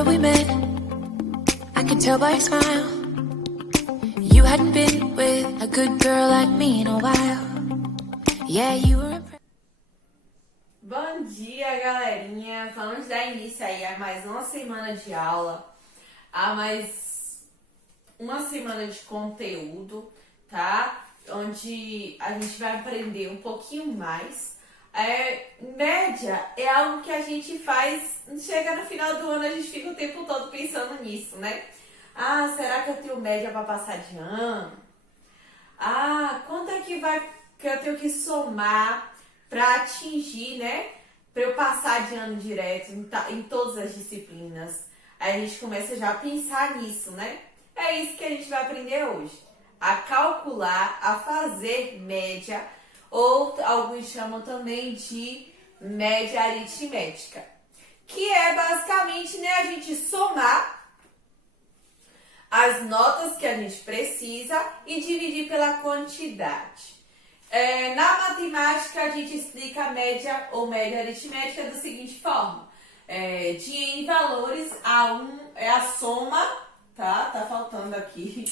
summer we met, I could tell by your smile. You hadn't been with a good girl like me in a while. Yeah, you were impressed. Bom dia, galerinha! Vamos dar início aí a mais uma semana de aula, a mais uma semana de conteúdo, tá? Onde a gente vai aprender um pouquinho mais. Média é algo que a gente faz, chega no final do ano, a gente fica o tempo todo pensando nisso, né? Ah, será que eu tenho média para passar de ano? Ah, quanto é que eu tenho que somar para atingir, né? Para eu passar de ano direto em todas as disciplinas. Aí a gente começa já a pensar nisso, né? É isso que a gente vai aprender hoje. A calcular, a fazer média, ou alguns chamam também de média aritmética, que é basicamente, né, a gente somar as notas que a gente precisa e dividir pela quantidade. Na matemática, a gente explica a média ou média aritmética da seguinte forma. De N valores, A1 é a soma, tá? Tá faltando aqui.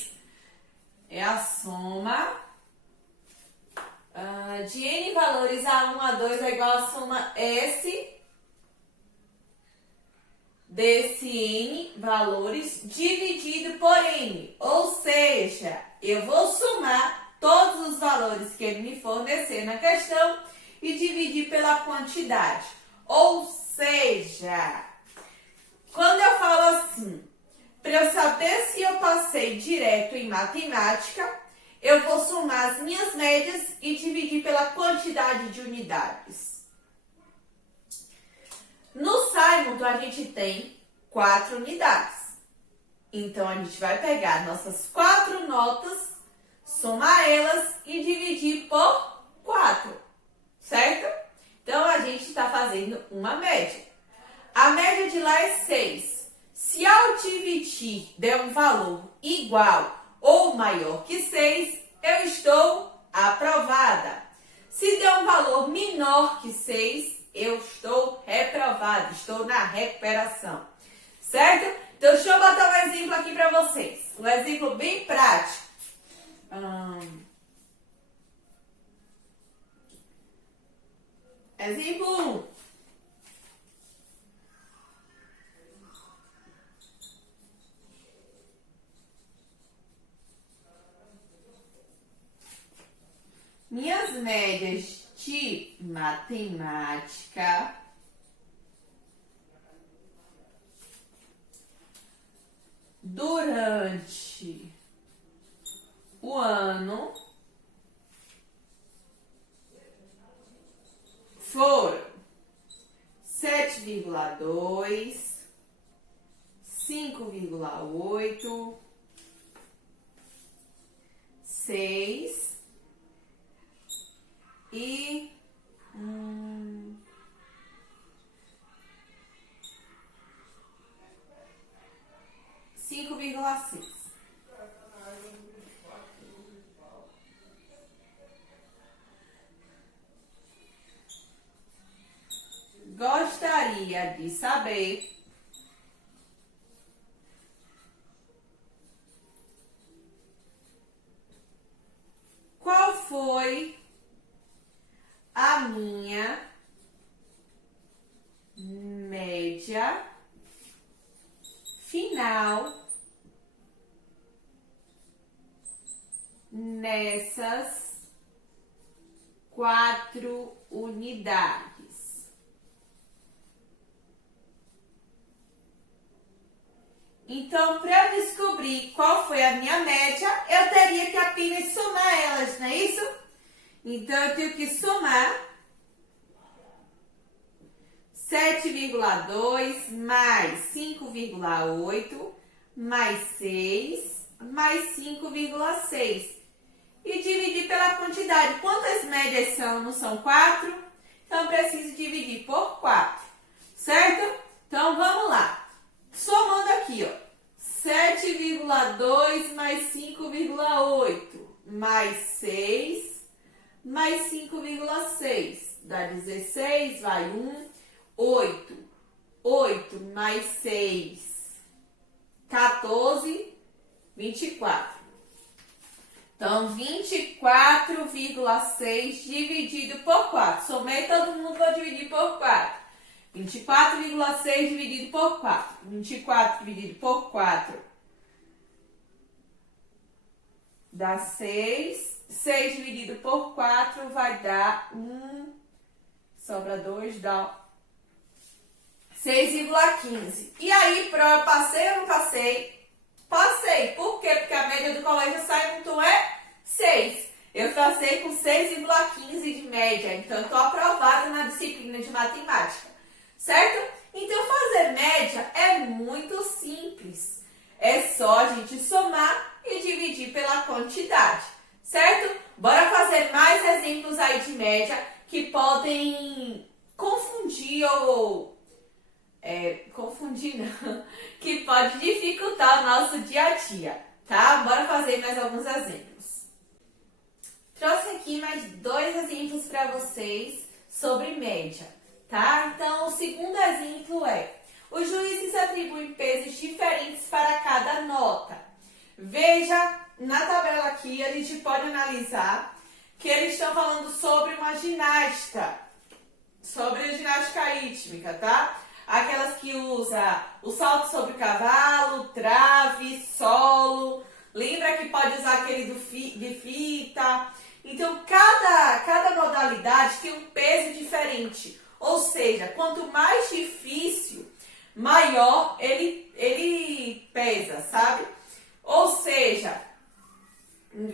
É a soma. De N valores, A1 a 2 é igual a soma S desse N valores dividido por N. Ou seja, eu vou somar todos os valores que ele me fornecer na questão e dividir pela quantidade. Ou seja, quando eu falo assim, para eu saber se eu passei direto em matemática, eu vou somar as minhas médias e dividir pela quantidade de unidades. No Simon, a gente tem 4 unidades. Então, a gente vai pegar nossas 4 notas, somar elas e dividir por 4, certo? Então, a gente está fazendo uma média. A média de lá é 6. Se ao dividir der um valor igual ou maior que 6, eu estou aprovada. Se der um valor menor que 6, eu estou reprovada, estou na recuperação, certo? Então, deixa eu botar um exemplo aqui para vocês, um exemplo bem prático. Exemplo 1. Minhas médias de matemática durante o ano foram 7,2, 5,8, 6 e 5,6. Gostaria de saber qual foi a minha média final nessas 4 unidades. Então, para eu descobrir qual foi a minha média, eu teria que apenas somar elas, não é isso? Então, eu tenho que somar 7,2 mais 5,8 mais 6 mais 5,6 e dividir pela quantidade. Quantas médias são? Não são 4? Então, eu preciso dividir por 4, certo? Então, vamos lá. Somando aqui, ó, 7,2 mais 5,8 mais 6 mais 5,6 dá 16, vai 1, 8. 8 mais 6 14, 24. Então, 24,6 dividido por 4. Somei todo mundo, vou dividir por 4. 24,6 dividido por 4. 24 dividido por 4 dá 6. 6 dividido por 4 vai dar 1. Sobra 2, dá 6,15. E aí, eu passei ou não passei? Passei. Por quê? Porque a média do colégio Simon é 6. Eu passei com 6,15 de média. Então, eu estou aprovada na disciplina de matemática. Certo? Então, fazer média é muito simples. É só a gente somar e dividir pela quantidade. Certo? Bora fazer mais exemplos aí de média que podem confundir ou... confundir não, que pode dificultar o nosso dia a dia, tá? Bora fazer mais alguns exemplos. Trouxe aqui mais 2 exemplos para vocês sobre média, tá? Então, o segundo exemplo é: os juízes atribuem pesos diferentes para cada nota. Veja na tabela aqui, a gente pode analisar que eles estão falando sobre uma ginasta, sobre a ginástica rítmica, tá? Aquelas que usa o salto sobre o cavalo, trave, solo. Lembra que pode usar aquele de fita. Então, cada modalidade tem um peso diferente. Ou seja, quanto mais difícil, maior ele pesa, sabe? Ou seja,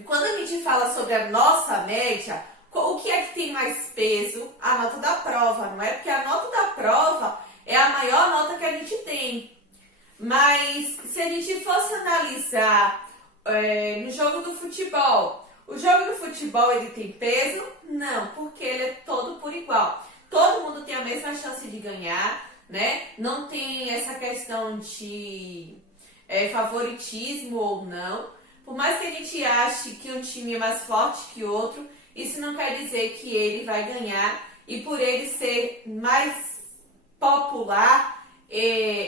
quando a gente fala sobre a nossa média, o que é que tem mais peso? A nota da prova, não é? Porque a nota da prova é a maior nota que a gente tem. Mas se a gente fosse analisar no jogo do futebol, o jogo do futebol ele tem peso? Não, porque ele é todo por igual. Todo mundo tem a mesma chance de ganhar, né? Não tem essa questão de favoritismo ou não. Por mais que a gente ache que um time é mais forte que o outro, isso não quer dizer que ele vai ganhar. E por ele ser mais popular,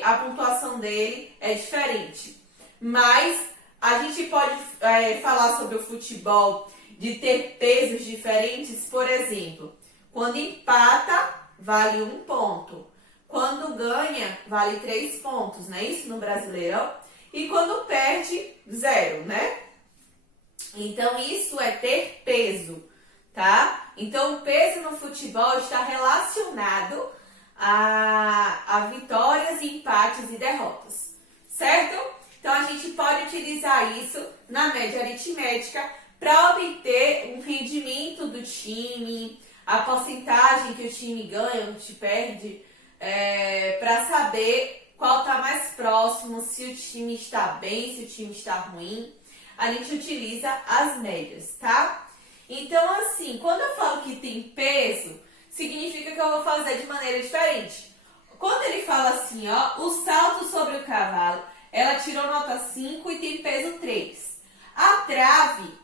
a pontuação dele é diferente. Mas a gente pode falar sobre o futebol de ter pesos diferentes. Por exemplo, quando empata, vale 1 ponto. Quando ganha, vale 3 pontos, não é isso no Brasileirão? E quando perde, 0, né? Então, isso é ter peso, tá? Então, o peso no futebol está relacionado a vitórias, empates e derrotas, certo? Então, a gente pode utilizar isso na média aritmética para obter um rendimento do time, a porcentagem que o time ganha ou que perde, para saber qual está mais próximo, se o time está bem, se o time está ruim. A gente utiliza as médias, tá? Então, assim, quando eu falo que tem peso, significa que eu vou fazer de maneira diferente. Quando ele fala assim, ó, o salto sobre o cavalo, ela tirou nota 5 e tem peso 3. A trave,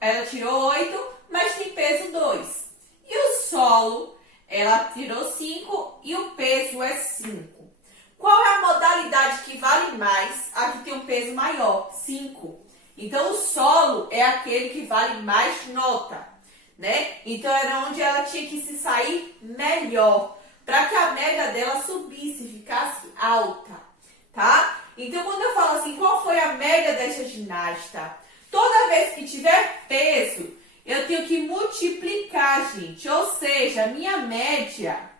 ela tirou 8, mas tem peso 2. E o solo, ela tirou 5 e o peso é 5. Qual é a modalidade que vale mais? A que tem um peso maior, 5. Então, o solo é aquele que vale mais nota, né? Então, era onde ela tinha que se sair melhor, para que a média dela subisse, ficasse alta, tá? Então, quando eu falo assim, qual foi a média dessa ginasta? Toda vez que tiver peso, eu tenho que multiplicar, gente. Ou seja, a minha média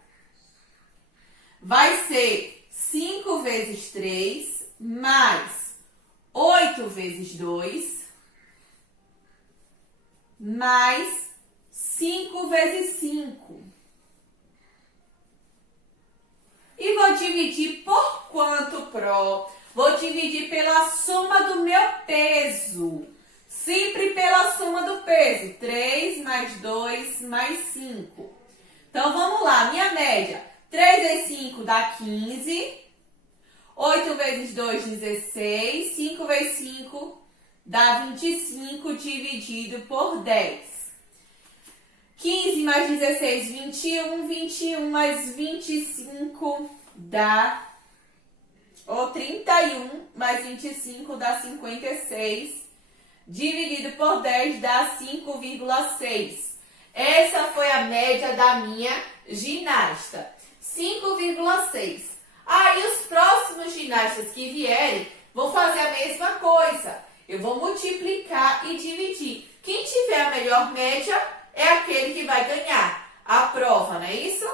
vai ser 5 vezes 3 mais 8 vezes 2 mais 5 vezes 5. E vou dividir por quanto, Pro? Vou dividir pela soma do meu peso. Sempre pela soma do peso. 3 mais 2 mais 5. Então, vamos lá. Minha média. 3 vezes 5 dá 15. 8 vezes 2, 16. 5 vezes 5 dá 25 dividido por 10. 15 mais 16, 21. 21 mais 25 dá ou 31 mais 25 dá 56, dividido por 10 dá 5,6. Essa foi a média da minha ginasta, 5,6. Aí os próximos ginastas que vierem vão fazer a mesma coisa. Eu vou multiplicar e dividir. Quem tiver a melhor média é aquele que vai ganhar a prova, não é isso?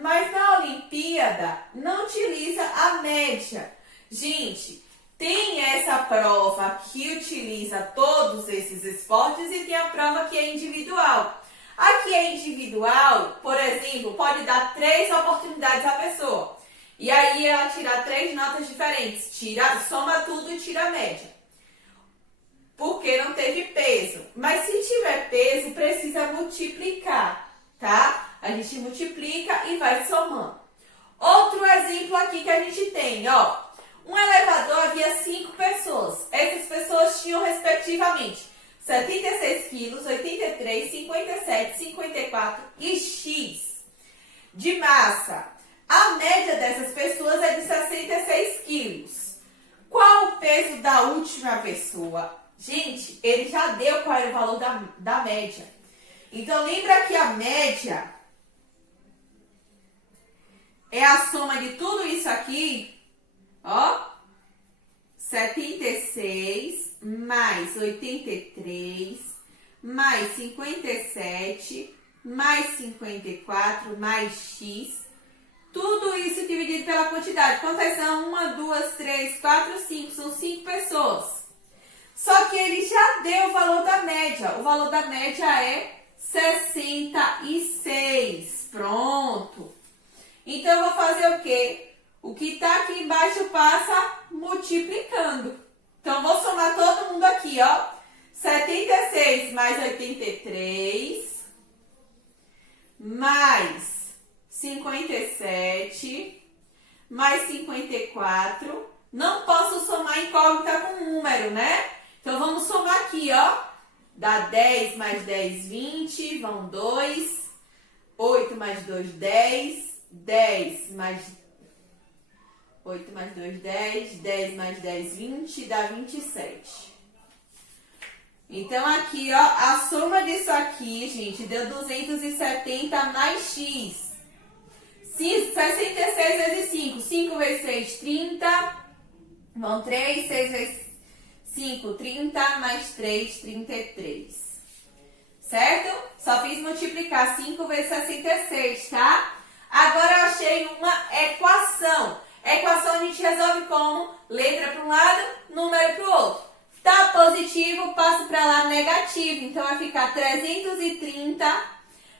Mas na Olimpíada não utiliza a média. Gente, tem essa prova que utiliza todos esses esportes e tem a prova que é individual. A que é individual, por exemplo, pode dar 3 oportunidades à pessoa. E aí ela tirar 3 notas diferentes. Soma tudo e tira a média. Porque não teve peso. Mas se tiver peso, precisa multiplicar, tá? A gente multiplica e vai somando. Outro exemplo aqui que a gente tem, ó. Um elevador havia 5 pessoas. Essas pessoas tinham, respectivamente, 76 quilos, 83, 57, 54 e X de massa. A média dessas pessoas é de 66 quilos. Qual o peso da última pessoa? Gente, ele já deu qual era o valor da média. Então, lembra que a média é a soma de tudo isso aqui. Ó, 76 mais 83 mais 57 mais 54 mais X. Tudo isso dividido pela quantidade. Quantas são? 1, 2, 3, 4, 5. São 5 pessoas. Só que ele já deu o valor da média. O valor da média é 66. Pronto. Então, eu vou fazer o quê? O que está aqui embaixo passa multiplicando. Então, vou somar todo mundo aqui, ó. 76 mais 83, mais 57, mais 54. Não posso somar incógnita com número, né? Então, vamos somar aqui, ó. Dá 10 mais 10, 20, vão 2. 8 mais 2, 10. 10 mais 8 mais 2, 10. 10 mais 10, 20, dá 27. Então, aqui, ó, a soma disso aqui, gente, deu 270 mais X. 66 vezes 5. 5 vezes 6, 30. Vão 3. 6 vezes 5, 30. Mais 3, 33. Certo? Só fiz multiplicar 5 vezes 66, tá? Agora eu achei uma equação. Equação a gente resolve como? Letra para um lado, número para o outro. Tá positivo, passo para lá negativo. Então, vai ficar 330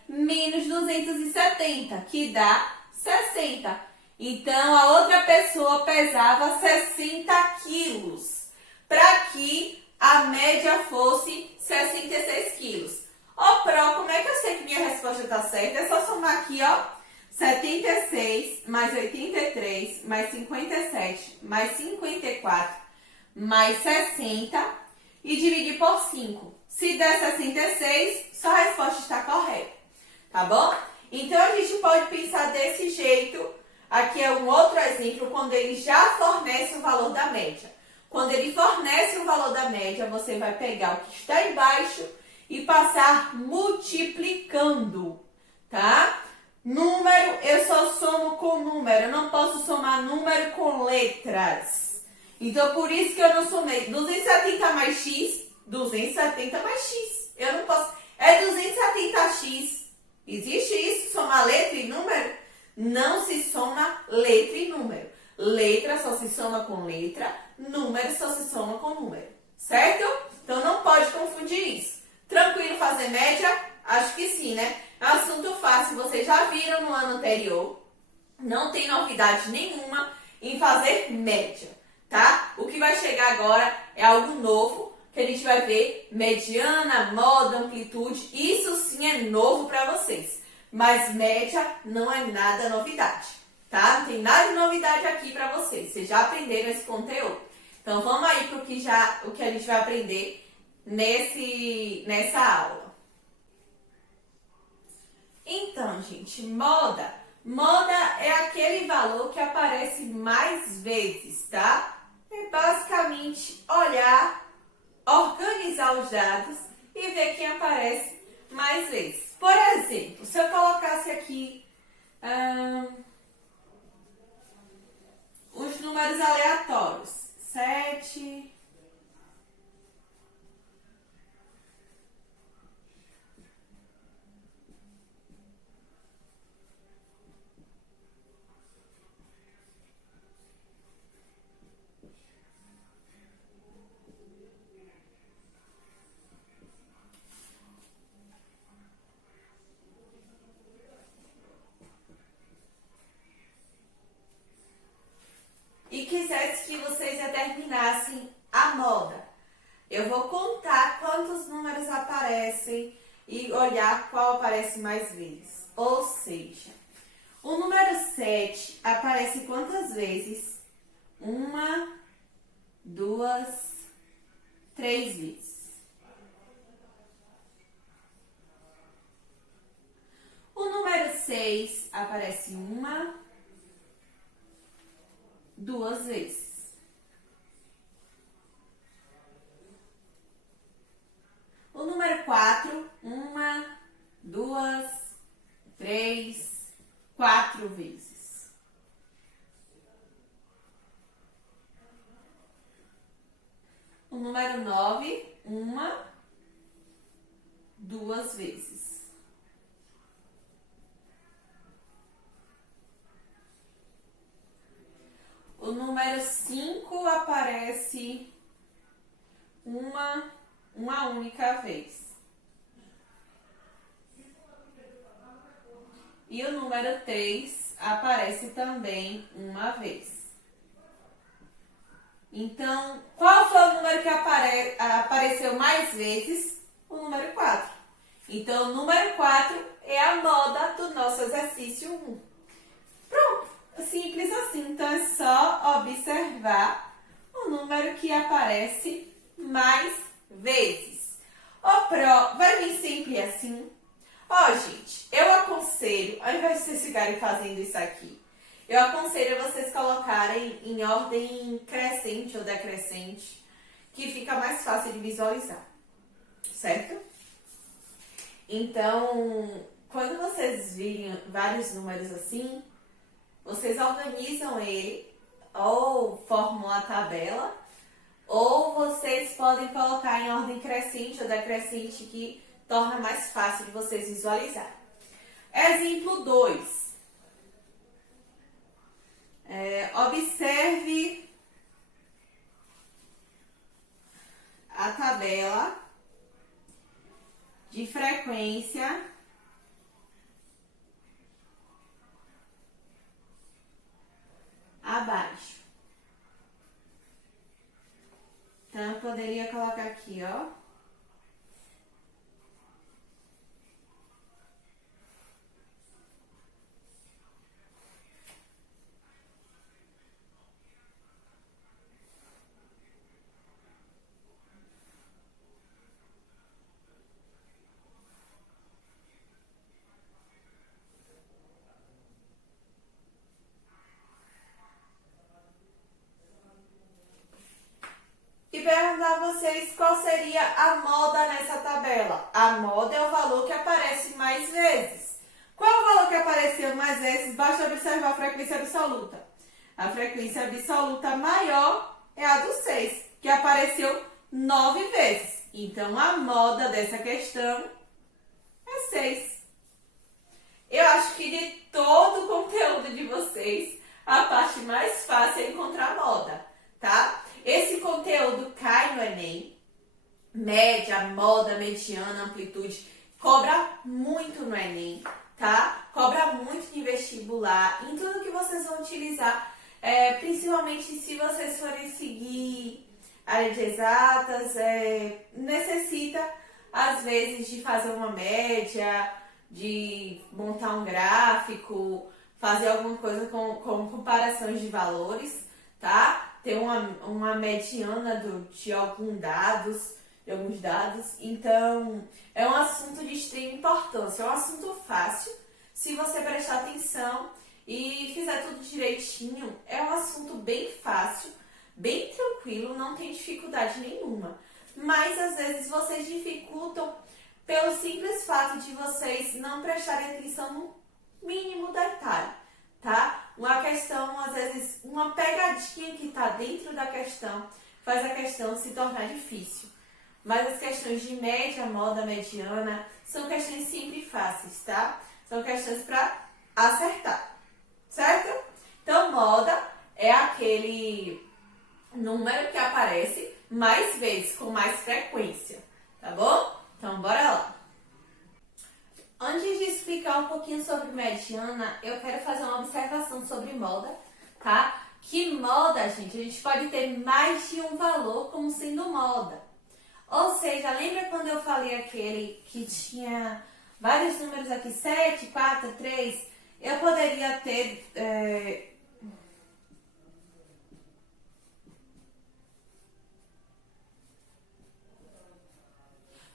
menos 270, que dá 60. Então, a outra pessoa pesava 60 quilos, para que a média fosse 66 quilos. Ó, como é que eu sei que minha resposta está certa? É só somar aqui, ó. 76 mais 83 mais 57 mais 54 mais 60 e dividir por 5. Se der 66, sua resposta está correta, tá bom? Então, a gente pode pensar desse jeito. Aqui é um outro exemplo, quando ele já fornece o valor da média. Quando ele fornece o valor da média, você vai pegar o que está embaixo e passar multiplicando, tá? Número, eu só somo com número, eu não posso somar número com letras. Então, por isso que eu não somei 270 mais X, 270 mais X. Eu não posso, é 270X. Existe isso? Somar letra e número? Não se soma letra e número. Letra só se soma com letra, número só se soma com número. Certo? Então, não pode confundir isso. Tranquilo fazer média? Acho que sim, né? Assunto fácil, vocês já viram no ano anterior. Não tem novidade nenhuma em fazer média, tá? O que vai chegar agora é algo novo, que a gente vai ver mediana, moda, amplitude. Isso sim é novo para vocês. Mas média não é nada novidade, tá? Não tem nada de novidade aqui para vocês. Vocês já aprenderam esse conteúdo. Então, vamos aí para o que a gente vai aprender nessa aula. Então, gente, moda. Moda é aquele valor que aparece mais vezes, tá? É basicamente olhar, organizar os dados e ver quem aparece mais vezes. Por exemplo, se eu colocasse aqui os números aleatórios, 7, e quisesse que vocês determinassem a moda. Eu vou contar quantos números aparecem e olhar qual aparece mais vezes. Ou seja, o número 7 aparece quantas vezes? 1, 2, 3 vezes. O número 6 aparece 1, 2 vezes. O número 4, 1, 2, 3, 4 vezes. O número 9, 1, 2 vezes. O número 5 aparece uma única vez. E o número 3 aparece também uma vez. Então, qual foi o número que apareceu mais vezes? O número 4. Então, o número 4 é a moda do nosso exercício 1. Pronto. Simples assim, então é só observar o número que aparece mais vezes. Vai vir sempre assim? Gente, eu aconselho, ao invés de vocês ficarem fazendo isso aqui, eu aconselho vocês colocarem em ordem crescente ou decrescente, que fica mais fácil de visualizar, certo? Então, quando vocês virem vários números assim, vocês organizam ele, ou formam a tabela, ou vocês podem colocar em ordem crescente ou decrescente, que torna mais fácil de vocês visualizar. Exemplo 2. Observe a tabela de frequência abaixo. Então, eu poderia colocar aqui, ó. E perguntar a vocês qual seria a moda nessa tabela. A moda é o valor que aparece mais vezes. Qual é o valor que apareceu mais vezes? Basta observar a frequência absoluta. A frequência absoluta maior é a do 6, que apareceu 9 vezes. Então, a moda dessa questão é 6. Eu acho que de todo o conteúdo de vocês, a parte mais fácil é encontrar moda, tá? Esse conteúdo cai no Enem. Média, moda, mediana, amplitude. Cobra muito no Enem, tá? Cobra muito em vestibular, em tudo que vocês vão utilizar. Principalmente se vocês forem seguir área de exatas, necessita, às vezes, de fazer uma média, de montar um gráfico, fazer alguma coisa com comparações de valores, tá? Ter uma mediana de alguns dados. Então, é um assunto de extrema importância, é um assunto fácil. Se você prestar atenção, e fizer tudo direitinho, é um assunto bem fácil, bem tranquilo, não tem dificuldade nenhuma. Mas às vezes vocês dificultam pelo simples fato de vocês não prestarem atenção no mínimo detalhe, tá? Uma questão, às vezes, uma pegadinha que está dentro da questão faz a questão se tornar difícil. Mas as questões de média, moda, mediana, são questões sempre fáceis, tá? São questões para acertar, certo? Então, moda é aquele número que aparece mais vezes, com mais frequência, tá bom? Então, bora lá. Antes de explicar um pouquinho sobre mediana, eu quero fazer uma observação sobre moda, tá? Que moda, gente, a gente pode ter mais de um valor como sendo moda. Ou seja, lembra quando eu falei aquele que tinha vários números aqui, 7, 4, 3? Eu poderia ter...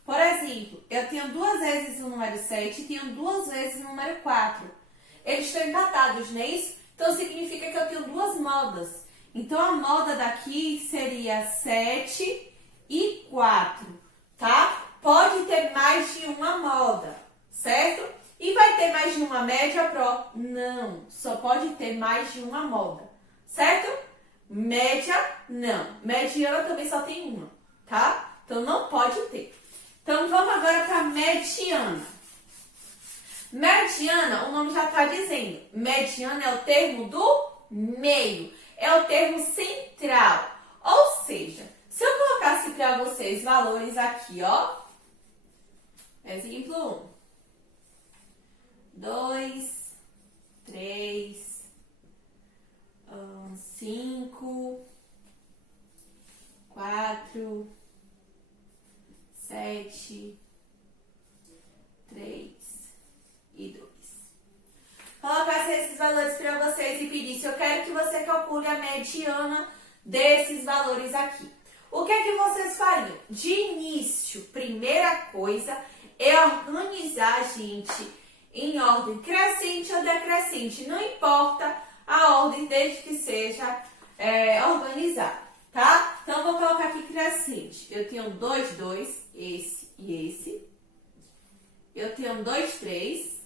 Por exemplo, eu tenho duas vezes o número 7 e tenho duas vezes o número 4. Eles estão empatados, não é isso? Então significa que eu tenho duas modas. Então a moda daqui seria 7 e 4, tá? Pode ter mais de uma moda, certo? E vai ter mais de uma média pro? Não, só pode ter mais de uma moda, certo? Média, não. Mediana também só tem uma, tá? Então não pode ter. Então vamos agora para mediana. Mediana, o nome já está dizendo. Mediana é o termo do meio, é o termo central. Ou seja, se eu colocasse para vocês valores aqui, ó. Exemplo 1, 2, 3, 5, 4, 7, 3 e 2. Colocasse esses valores para vocês e pedisse, eu quero que você calcule a mediana desses valores aqui. O que é que vocês fariam? De início, primeira coisa é organizar a gente em ordem crescente ou decrescente. Não importa a ordem, desde que seja organizada, tá? Então, vou colocar aqui crescente. Eu tenho 2, 2, esse e esse. Eu tenho 2, 3,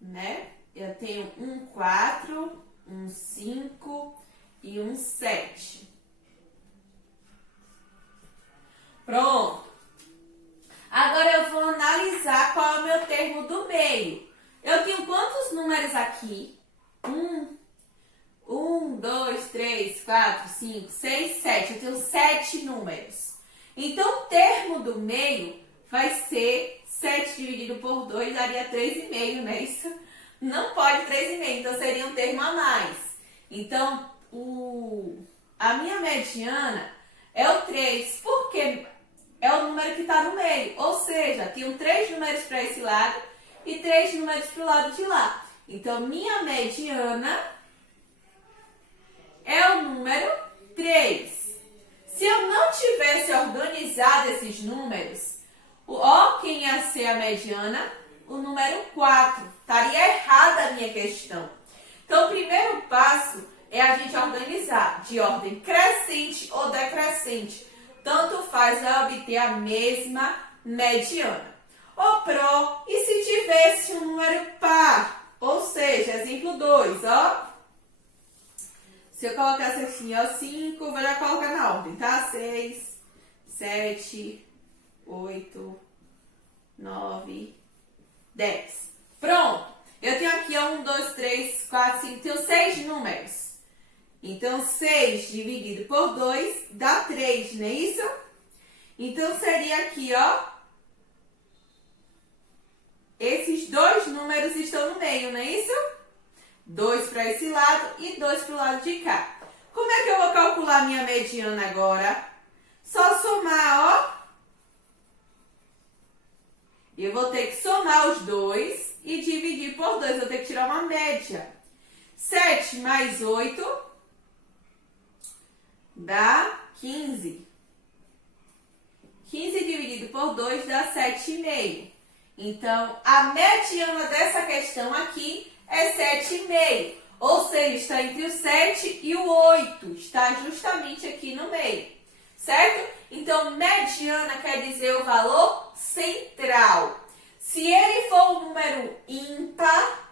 né? Eu tenho 1, 4, 1, 5 e 1, 7. Pronto. Agora eu vou analisar qual é o meu termo do meio. Eu tenho quantos números aqui? 1, 2, 3, 4, 5, 6, 7. Eu tenho 7 números. Então, o termo do meio vai ser 7 dividido por 2, daria 3,5, não é isso? Não pode 3,5, então seria um termo a mais. Então, a minha mediana é o 3, porque é o número que está no meio. Ou seja, tenho 3 números para esse lado e 3 números para o lado de lá. Então, minha mediana é o número 3. Se eu não tivesse organizado esses números, quem ia ser a mediana? O número 4. Estaria errada a minha questão. Então, o primeiro passo é a gente organizar de ordem crescente ou decrescente. Tanto faz, vai obter a mesma mediana. O PRO, e se tivesse um número par? Ou seja, exemplo 2, ó. Se eu colocasse assim, ó, 5, vou já colocar na ordem, tá? 6, 7, 8, 9, 10. Pronto. Eu tenho aqui, ó, 1, 2, 3, 4, 5, tenho 6 números. Então, 6 dividido por 2 dá 3, não é isso? Então, seria aqui, ó. Esses 2 números estão no meio, não é isso? 2 para esse lado e 2 para o lado de cá. Como é que eu vou calcular a minha mediana agora? Só somar, ó. Eu vou ter que somar os 2 e dividir por 2. Eu vou ter que tirar uma média. 7 mais 8 dá 15. 15 dividido por 2 dá 7,5. Então, a mediana dessa questão aqui é 7,5. Ou seja, está entre o 7 e o 8. Está justamente aqui no meio. Certo? Então, mediana quer dizer o valor central. Se ele for um número ímpar,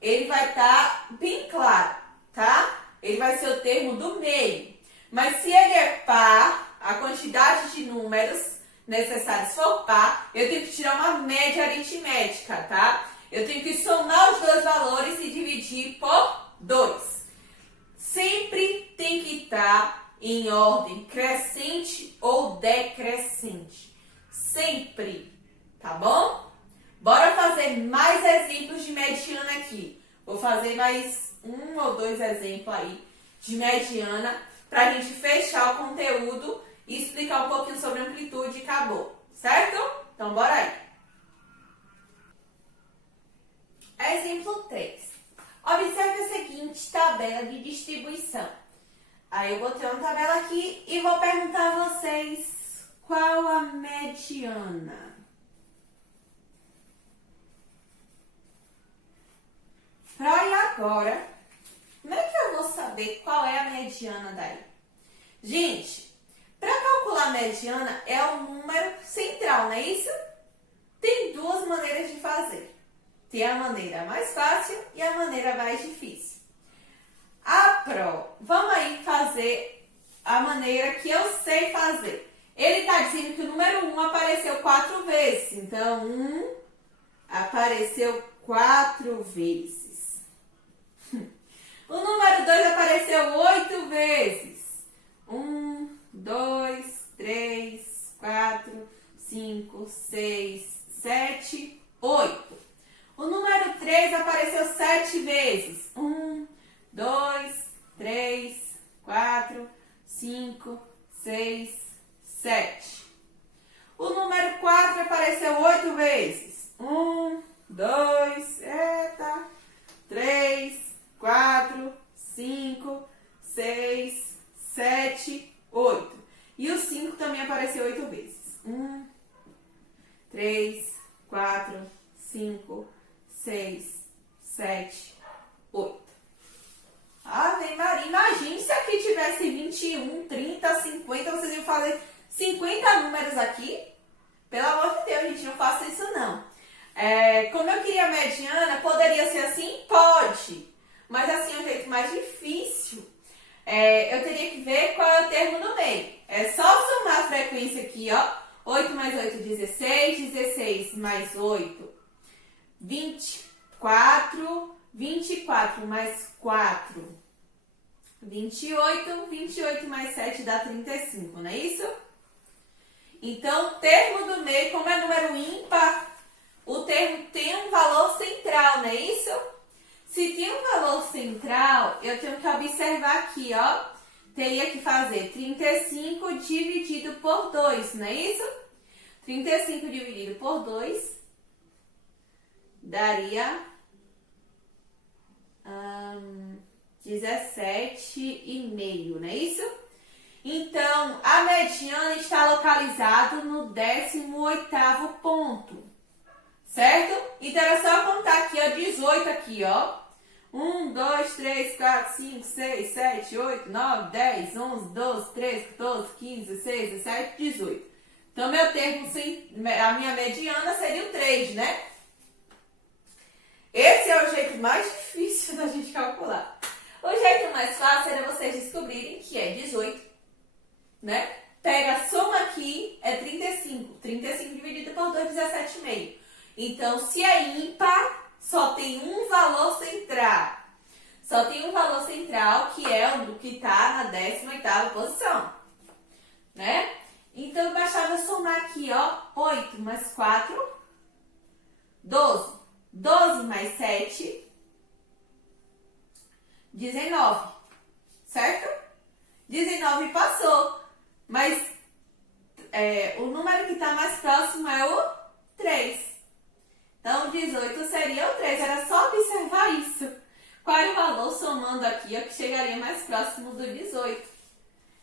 ele vai estar bem claro, tá? Ele vai ser o termo do meio. Mas se ele é par, a quantidade de números necessários for par, eu tenho que tirar uma média aritmética, tá? Eu tenho que somar os dois valores e dividir por 2. Sempre tem que estar em ordem crescente ou decrescente. Sempre, tá bom? Bora fazer mais exemplos de mediana aqui. Vou fazer mais 1 ou 2 exemplos aí de mediana para a gente fechar o conteúdo e explicar um pouquinho sobre amplitude e acabou, certo? Então, bora aí. Exemplo 3. Observe a seguinte tabela de distribuição. Aí eu botei uma tabela aqui e vou perguntar a vocês qual a mediana. Para ir agora, como é que eu vou saber qual é a mediana daí? Gente, para calcular a mediana é o número central, não é isso? Tem duas maneiras de fazer. Tem a maneira mais fácil e a maneira mais difícil. Vamos aí fazer a maneira que eu sei fazer. Ele está dizendo que o número 1 apareceu 4 vezes. Então, 1 apareceu 4 vezes. O número 2 apareceu 8 vezes. 1, 2, 3, 4, 5, 6, 7, 8. O número 3 apareceu 7 vezes. 1, 2, 3, 4, 5, 6, 7. O número 4 apareceu 8 vezes. 1, 2, 3, 4, 5, 6, 7, 8. E o 5 também apareceu 8 vezes. 1, 3, 4, 5, 6, 7, 8. Ave Maria, imagine se aqui tivesse 21, 30, 50, vocês iam fazer 50 números aqui. Pelo amor de Deus, gente, não faça isso não. Como eu queria mediana, poderia ser assim? Pode. Mas assim é um jeito mais difícil. Eu teria que ver qual é o termo no meio. É só somar a frequência aqui, ó. 8 mais 8, 16. 16 mais 8, 24. 24 mais 4, 28. 28 mais 7 dá 35, não é isso? Então, o termo do meio, como é número ímpar, o termo tem um valor central, não é isso? Se tem um valor central, eu tenho que observar aqui, ó. Teria que fazer 35 dividido por 2, não é isso? 35 dividido por 2 daria 17,5, não é isso? Então, a mediana está localizada no 18º ponto, certo? Então, é só contar aqui, ó, 18 aqui, ó. 1, 2, 3, 4, 5, 6, 7, 8, 9, 10, 11, 12, 13, 14, 15, 16, 17, 18. Então, meu termo, a minha mediana seria o 3, né? Esse é o jeito mais difícil da gente calcular. O jeito mais fácil era vocês descobrirem que é 18, né? Pega a soma aqui, é 35. 35 dividido por 2, 17,5. Então, se é ímpar, só tem um valor central. Só tem um valor central, que é o que está na 18ª posição, né? Então, bastava somar aqui, ó, 8 mais 4, 12. 12 mais 7, 19, certo? 19 passou, mas o número que está mais próximo é o 3. Então, 18 seria o 3, era só observar isso. Qual é o valor somando aqui, ó, que chegaria mais próximo do 18?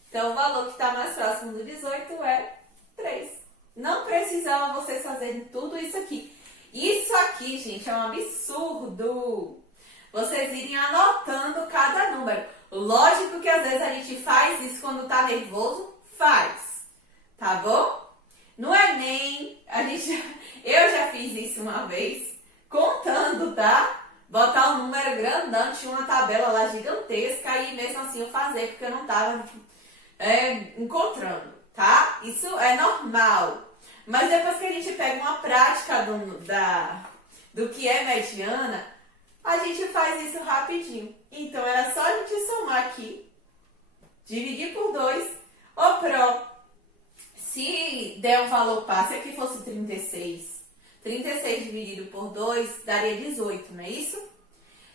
Então, o valor que está mais próximo do 18 é 3. Não precisava vocês fazerem tudo isso aqui. Isso aqui, gente, é um absurdo. Vocês irem anotando cada número. Lógico que às vezes a gente faz isso quando tá nervoso, faz, tá bom? No Enem, eu já fiz isso uma vez, contando, tá? Botar um número grandão, tinha uma tabela lá gigantesca e mesmo assim eu fazer, porque eu não tava encontrando, tá? Isso é normal. Mas depois que a gente pega uma prática do que é mediana, a gente faz isso rapidinho. Então, era só a gente somar aqui, dividir por 2, se der um valor par, se aqui fosse 36, 36 dividido por 2 daria 18, não é isso?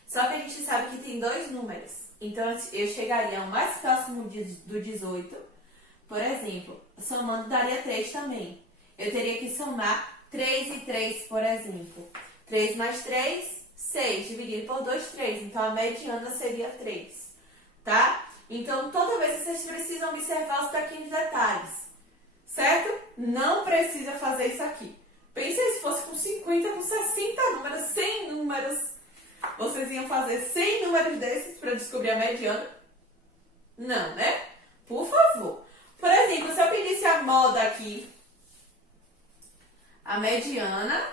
Só que a gente sabe que tem 2 números. Então, eu chegaria ao mais próximo do 18, por exemplo, somando daria 3 também. Eu teria que somar 3 e 3, por exemplo. 3 mais 3, 6, dividido por 2, 3. Então, a mediana seria 3, tá? Então, toda vez vocês precisam observar os pequenos detalhes, certo? Não precisa fazer isso aqui. Pensa se fosse com 50, com 60 números, 100 números. Vocês iam fazer 100 números desses para descobrir a mediana? Não, né? Por favor. Por exemplo, se eu pedisse a moda aqui, a mediana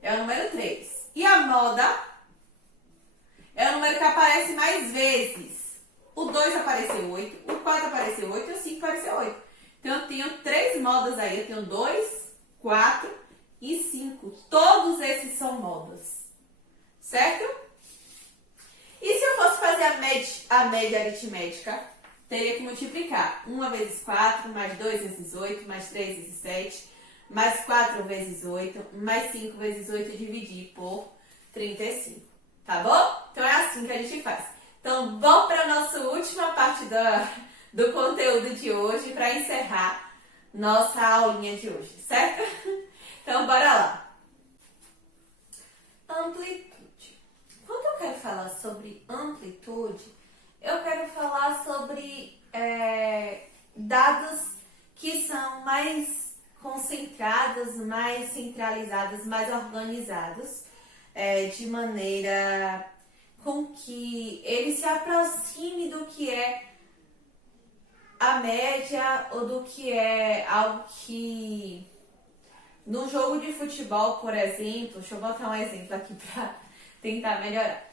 é o número 3. E a moda é o número que aparece mais vezes. O 2 apareceu 8, o 4 apareceu 8 e o 5 apareceu 8. Então, eu tenho 3 modas aí. Eu tenho 2, 4 e 5. Todos esses são modas. Certo? E se eu fosse fazer a média aritmética, teria que multiplicar 1 vezes 4, mais 2 vezes 8, mais 3 vezes 7, mais 4 vezes 8, mais 5 vezes 8 e dividir por 35. Tá bom? Então, é assim que a gente faz. Então, vamos para a nossa última parte do conteúdo de hoje, para encerrar nossa aulinha de hoje, certo? Então, bora lá. Amplitude. Quando eu quero falar sobre amplitude, eu quero falar sobre dados que são mais concentrados, mais centralizados, mais organizados, de maneira com que ele se aproxime do que é a média ou do que é algo que... No jogo de futebol, por exemplo, deixa eu botar um exemplo aqui para tentar melhorar.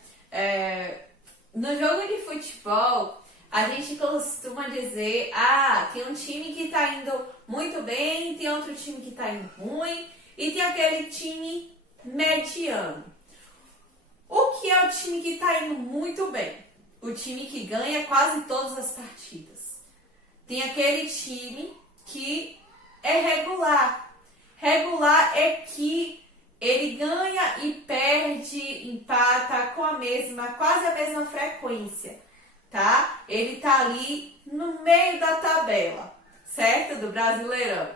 No jogo de futebol, a gente costuma dizer, tem um time que está indo muito bem, tem outro time que está indo ruim, e tem aquele time mediano. O que é o time que está indo muito bem? O time que ganha quase todas as partidas. Tem aquele time que é regular. Regular é que ele ganha e perde, empata com quase a mesma frequência, tá? Ele tá ali no meio da tabela, certo? Do Brasileirão.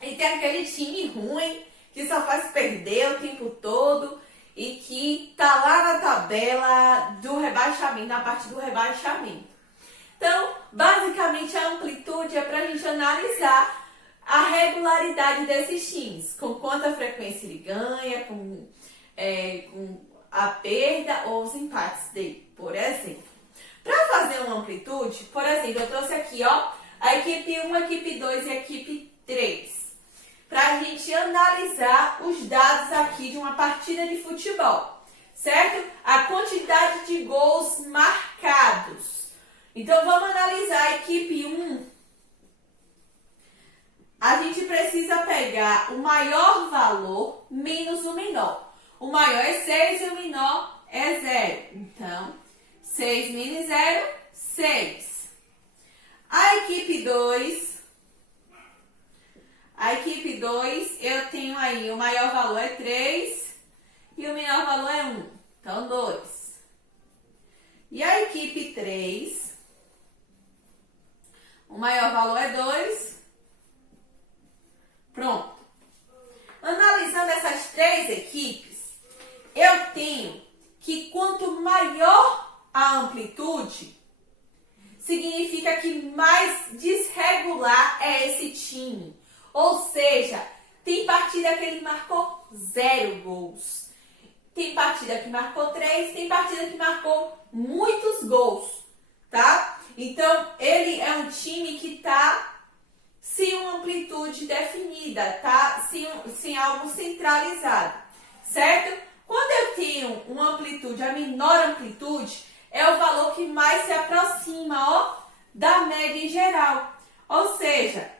E tem aquele time ruim que só faz perder o tempo todo e que tá lá na tabela do rebaixamento, na parte do rebaixamento. Então, basicamente, a amplitude é para a gente analisar a regularidade desses times, com quanta frequência ele ganha, com a perda ou os empates dele, por exemplo. Para fazer uma amplitude, por exemplo, eu trouxe aqui, a equipe 1, a equipe 2 e a equipe 3. Para a gente analisar os dados aqui de uma partida de futebol, certo? A quantidade de gols marcados. Então, vamos analisar a equipe 1. A gente precisa pegar o maior valor menos o menor. O maior é 6 e o menor é 0. Então, 6 menos 0, 6. A equipe 2, eu tenho aí, o maior valor é 3 e o menor valor é 1. Então, 2. E a equipe 3, o maior valor é 2. Pronto. Analisando essas 3 equipes, eu tenho que quanto maior a amplitude, significa que mais desregular é esse time. Ou seja, Tem partida que ele marcou 0 gols. Tem partida que marcou 3, tem partida que marcou muitos gols, tá? Então, ele é um time que tá sem uma amplitude definida, tá? Sem algo centralizado, certo? Quando eu tenho uma amplitude, a menor amplitude, é o valor que mais se aproxima, ó, da média em geral. Ou seja,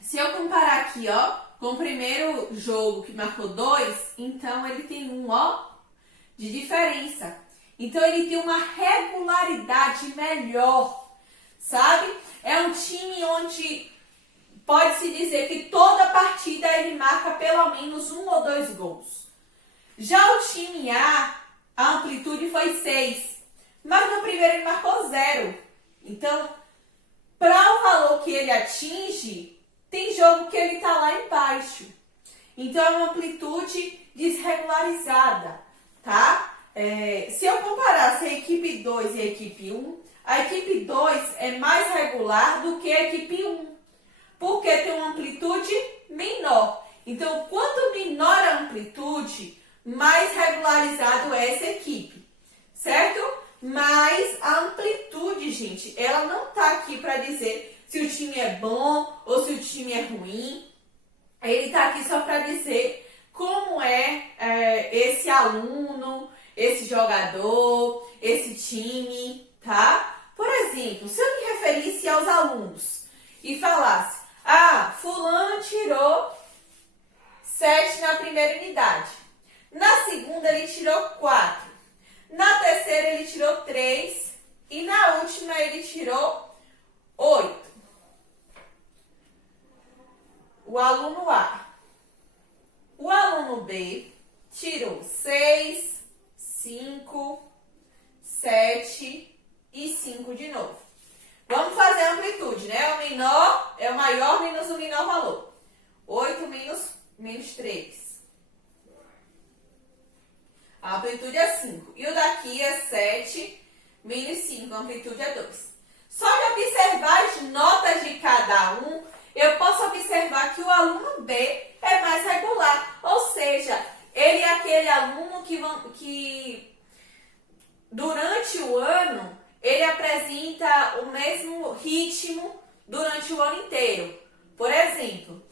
se eu comparar aqui, ó, com o primeiro jogo que marcou 2, então ele tem 1, ó, de diferença. Então ele tem uma regularidade melhor, sabe? É um time onde pode-se dizer que toda partida ele marca pelo menos 1 ou 2 gols. Já o time A amplitude foi 6, mas no primeiro ele marcou 0. Então, para o valor que ele atinge, tem jogo que ele está lá embaixo. Então, é uma amplitude desregularizada, tá? Se eu comparasse a equipe 2 e a equipe 1, a equipe 2 é mais regular do que a equipe 1, porque tem uma amplitude menor. Então, quanto menor a amplitude, mais regularizado é essa equipe, certo? Mas a amplitude, gente, ela não tá aqui para dizer se o time é bom ou se o time é ruim. Ele tá aqui só para dizer como esse aluno, esse jogador, esse time, tá? Por exemplo, se eu me referisse aos alunos e falasse, fulano tirou 7 na primeira unidade. Na segunda ele tirou 4. Na terceira ele tirou 3. E na última ele tirou 8. O aluno A. O aluno B tirou 6, 5, 7 e 5 de novo. Vamos fazer a amplitude, né? O menor é o maior menos o menor valor. 8 menos 3. A amplitude é 5. E o daqui é 7 menos 5. A amplitude é 2. Só de observar as notas de cada um, eu posso observar que o aluno B é mais regular. Ou seja, ele é aquele aluno que durante o ano, ele apresenta o mesmo ritmo durante o ano inteiro. Por exemplo,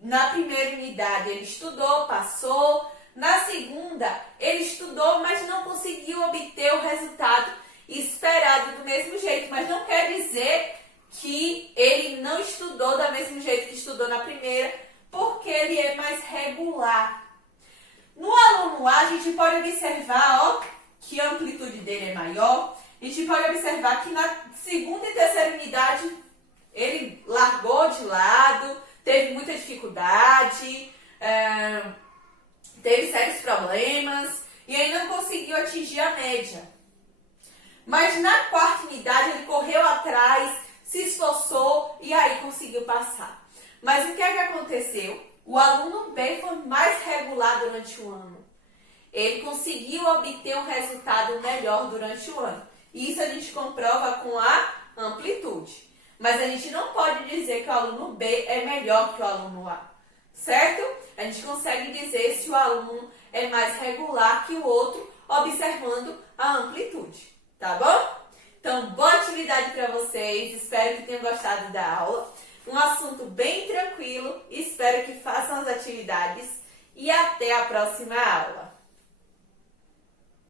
na primeira unidade ele estudou, passou. Na segunda, ele estudou, mas não conseguiu obter o resultado esperado do mesmo jeito. Mas não quer dizer que ele não estudou do mesmo jeito que estudou na primeira, porque ele é mais regular. No aluno A, a gente pode observar, que a amplitude dele é maior. A gente pode observar que na segunda e terceira unidade, ele largou de lado, teve muita dificuldade, teve sérios problemas e aí não conseguiu atingir a média. Mas na quarta unidade ele correu atrás, se esforçou e aí conseguiu passar. Mas o que é que aconteceu? O aluno B foi mais regular durante o ano. Ele conseguiu obter um resultado melhor durante o ano. E isso a gente comprova com a amplitude. Mas a gente não pode dizer que o aluno B é melhor que o aluno A. Certo? A gente consegue dizer se o aluno é mais regular que o outro, observando a amplitude. Tá bom? Então, boa atividade para vocês. Espero que tenham gostado da aula. Um assunto bem tranquilo. Espero que façam as atividades. E até a próxima aula.